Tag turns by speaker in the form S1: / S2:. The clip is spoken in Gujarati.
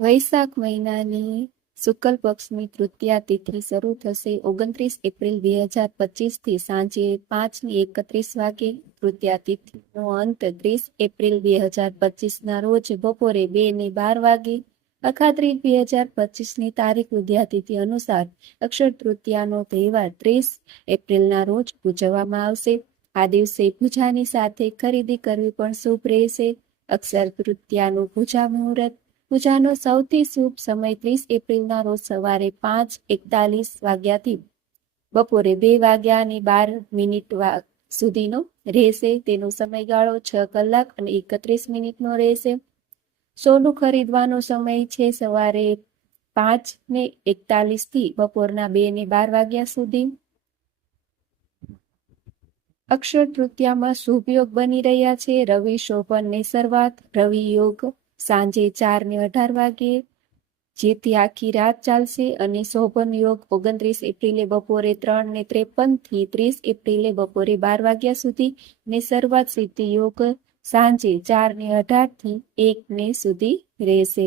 S1: વૈશાખ મહિનાની શુક્લ પક્ષની તૃતીયા તિથિ શરૂ થશે. ઓગણત્રીસ એપ્રિલ બે હજાર પચીસથી સાંજે પાંચની એકત્રીસ વાગે તૃતીયા તિથિનો અંત. ત્રીસ એપ્રિલ બે હજાર પચીસના રોજ બપોરે બે ને બાર વાગે અખાત્રીજ બે હજાર પચીસની તારીખ વિદ્યાતિથિ અનુસાર અક્ષર તૃતીયાનો તહેવાર ત્રીસ એપ્રિલના રોજ ઉજવવામાં આવશે. આ દિવસે પૂજાની સાથે ખરીદી કરવી પણ શુભ રહેશે. અક્ષર તૃતીયાનું પૂજા મુહૂર્ત પૂજાનો સૌથી શુભ સમય ત્રીસ એપ્રિલના રોજ સવારે પાંચ એકતાલીસ વાગ્યાથી બપોરે બે વાગ્યા અને બાર મિનિટ સુધીનો રહેશે. તેનો સમયગાળો છ કલાક અને એકત્રીસ મિનિટનો રહેશે. સોનું ખરીદવાનો સમય છે સવારે પાંચ ને એકતાલીસથી બપોરના બે ને બાર વાગ્યા સુધી. અક્ષર તૃતીયામાં શુભ યોગ બની રહ્યા છે. રવિ, શોભન ને શરૂઆત રવિ યોગ સાંજે ચાર ને અઢાર વાગ્યે જેથી આખી રાત ચાલશે અને શોભન યોગ ઓગણત્રીસ એપ્રિલે બપોરે ત્રણ ને ત્રેપનથી ત્રીસ એપ્રિલે બપોરે બાર વાગ્યા સુધી ને શરૂઆત સિદ્ધિ યોગ સાંજે ચાર ને અઢારથી એક ને સુધી રહેશે.